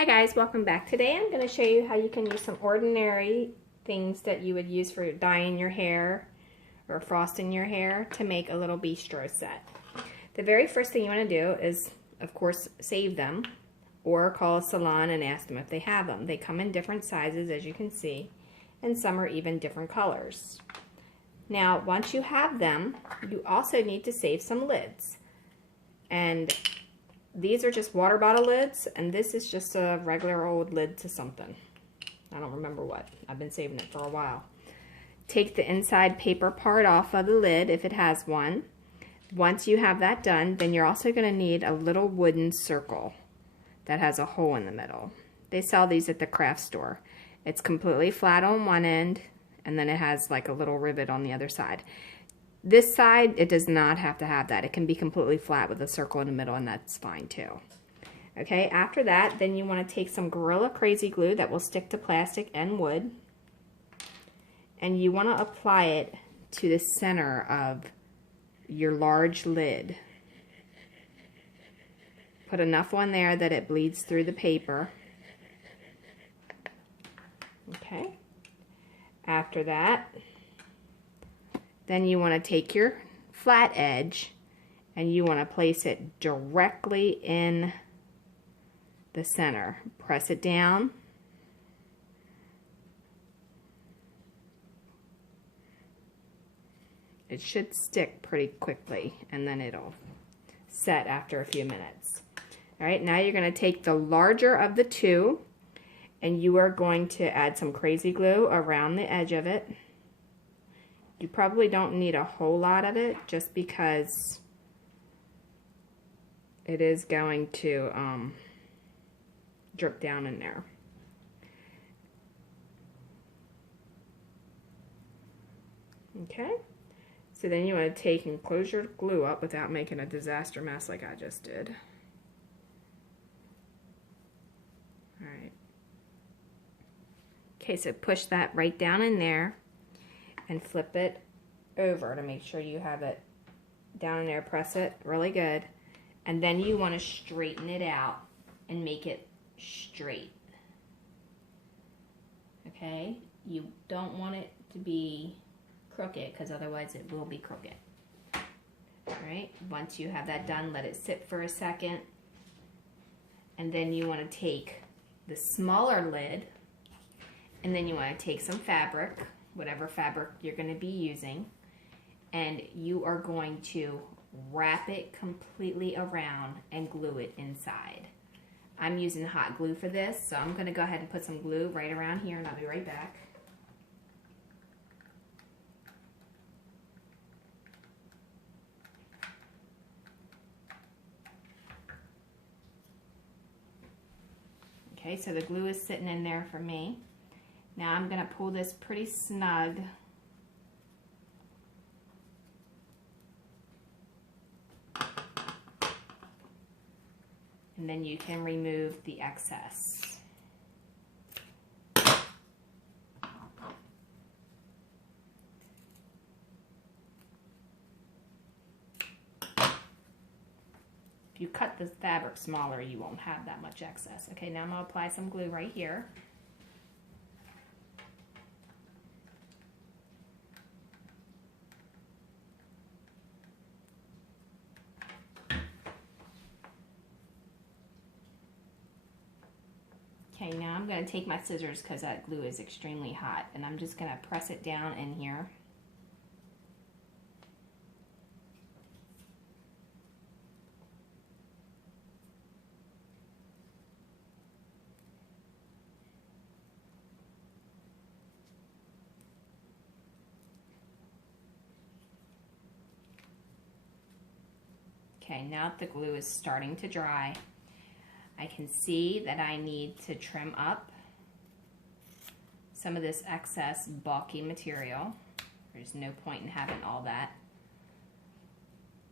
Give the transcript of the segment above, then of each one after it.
Hi guys, welcome back. Today I'm going to show you how you can use some ordinary things that you would use for dyeing your hair or frosting your hair to make a little bistro set. The very first thing you want to do is, of course, save them or call a salon and ask them if they have them. They come in different sizes, as you can see, and some are even different colors. Now, once you have them, you also need to save some lids. And these are just water bottle lids, and this is just a regular old lid to something. I don't remember what. I've been saving it for a while. Take the inside paper part off of the lid if it has one. Once you have that done, then you're also going to need a little wooden circle that has a hole in the middle. They sell these at the craft store. It's completely flat on one end, and then it has like a little rivet on the other side. This side, it does not have to have that. It can be completely flat with a circle in the middle, and that's fine too. Okay, after that, then you want to take some Gorilla Crazy Glue that will stick to plastic and wood, and you want to apply it to the center of your large lid. Put enough on there that it bleeds through the paper. Okay, after that, then you want to take your flat edge and you want to place it directly in the center. Press it down. It should stick pretty quickly, and then it'll set after a few minutes. All right, now you're going to take the larger of the two and you are going to add some crazy glue around the edge of it. You probably don't need a whole lot of it, just because it is going to drip down in there. Okay, so then you want to take and close your glue up without making a disaster mess like I just did. All right. Okay, so push that right down in there and flip it over to make sure you have it down in there. Press it really good, and then you want to straighten it out and make it straight. Okay, you don't want it to be crooked, because otherwise it will be crooked. All right, once you have that done, let it sit for a second, and then you want to take the smaller lid, and then you want to take some fabric, whatever fabric you're going to be using, and you are going to wrap it completely around and glue it inside. I'm using hot glue for this, so I'm going to go ahead and put some glue right around here, and I'll be right back. Okay, so the glue is sitting in there for me. Now I'm going to pull this pretty snug. And then you can remove the excess. If you cut the fabric smaller, you won't have that much excess. Okay, now I'm going to apply some glue right here. Okay, now I'm going to take my scissors, because that glue is extremely hot, and I'm just going to press it down in here. Okay, now that the glue is starting to dry, I can see that I need to trim up some of this excess bulky material. There's no point in having all that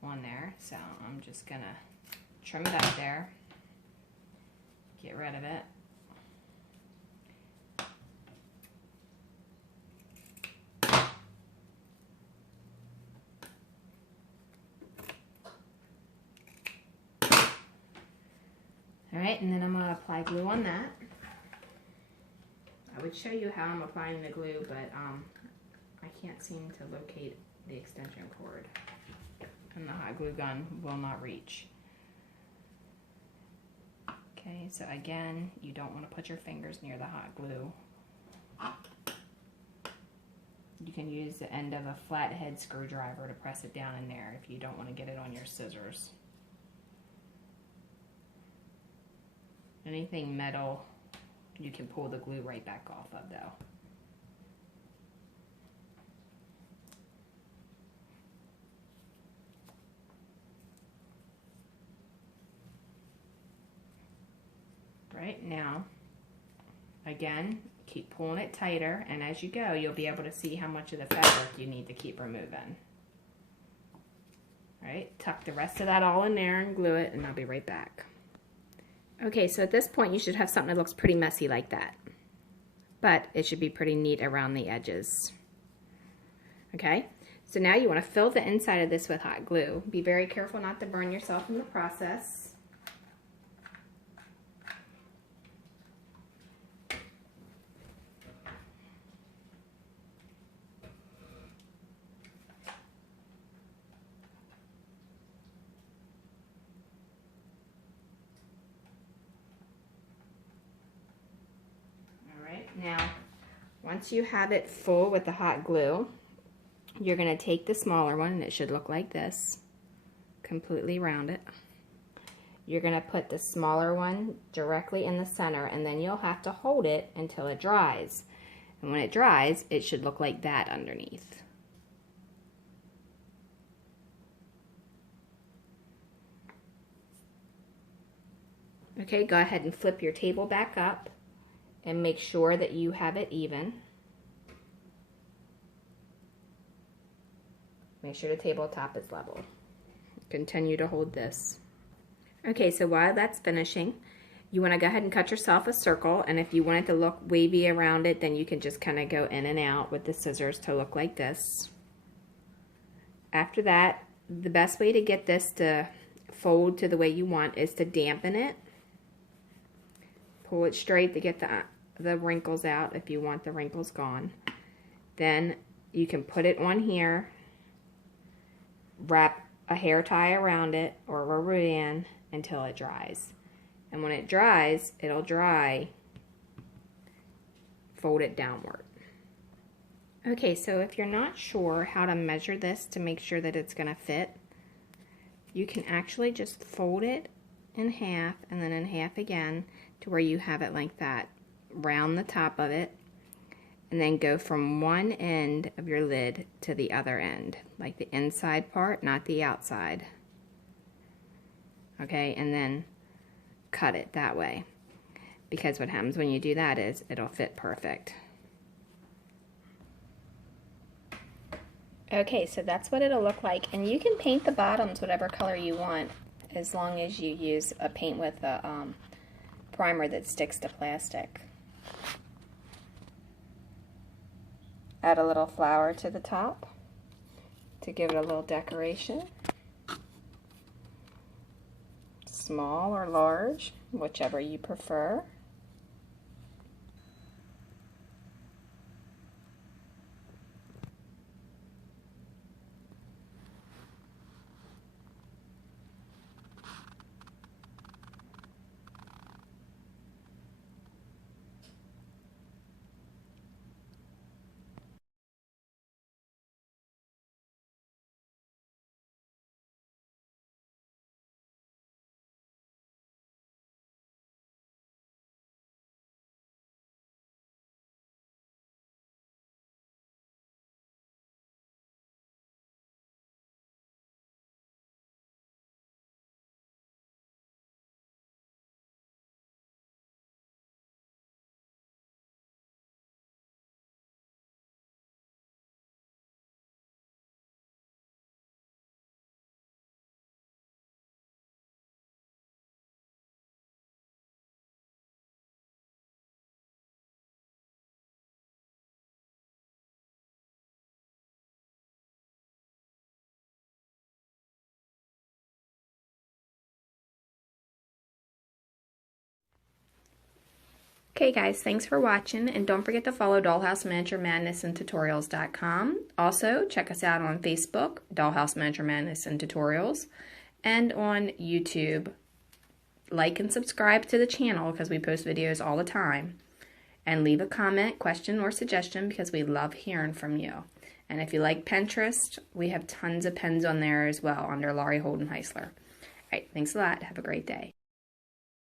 on there, so I'm just gonna trim it up there, get rid of it. right, and then I'm going to apply glue on that. I would show you how I'm applying the glue, but I can't seem to locate the extension cord, and the hot glue gun will not reach. Okay, so again, you don't want to put your fingers near the hot glue. You can use the end of a flathead screwdriver to press it down in there if you don't want to get it on your scissors. Anything metal, you can pull the glue right back off of though. Right now, again, keep pulling it tighter, and as you go, you'll be able to see how much of the fabric you need to keep removing. All right, tuck the rest of that all in there and glue it, and I'll be right back. Okay, so at this point, you should have something that looks pretty messy like that, but it should be pretty neat around the edges. Okay, so now you want to fill the inside of this with hot glue. Be very careful not to burn yourself in the process. Now, once you have it full with the hot glue, you're going to take the smaller one, and it should look like this, completely round it. You're going to put the smaller one directly in the center, and then you'll have to hold it until it dries. And when it dries, it should look like that underneath. Okay, go ahead and flip your table back up and make sure that you have it even. Make sure the tabletop is level. Continue to hold this. Okay, so while that's finishing, you want to go ahead and cut yourself a circle, and if you want it to look wavy around it, then you can just kind of go in and out with the scissors to look like this. After that, the best way to get this to fold to the way you want is to dampen it. Pull it straight to get the wrinkles out if you want the wrinkles gone. Then you can put it on here, wrap a hair tie around it or a rubber band until it dries. And when it dries, it'll dry, fold it downward. Okay, so if you're not sure how to measure this to make sure that it's going to fit, you can actually just fold it in half and then in half again to where you have it like that. Round the top of it, and then go from one end of your lid to the other end, like the inside part, not the outside. Okay, and then cut it that way, because what happens when you do that is it'll fit perfect. Okay, so that's what it'll look like, and you can paint the bottoms whatever color you want as long as you use a paint with a primer that sticks to plastic. Add a little flower to the top to give it a little decoration. Small or large, whichever you prefer. Okay guys, thanks for watching, and don't forget to follow Dollhouse Miniature Madness and Tutorials.com. Also, check us out on Facebook, Dollhouse Miniature Madness and Tutorials, and on YouTube. Like and subscribe to the channel because we post videos all the time. And leave a comment, question, or suggestion because we love hearing from you. And if you like Pinterest, we have tons of pins on there as well under Laurie Holden Heisler. All right, thanks a lot. Have a great day.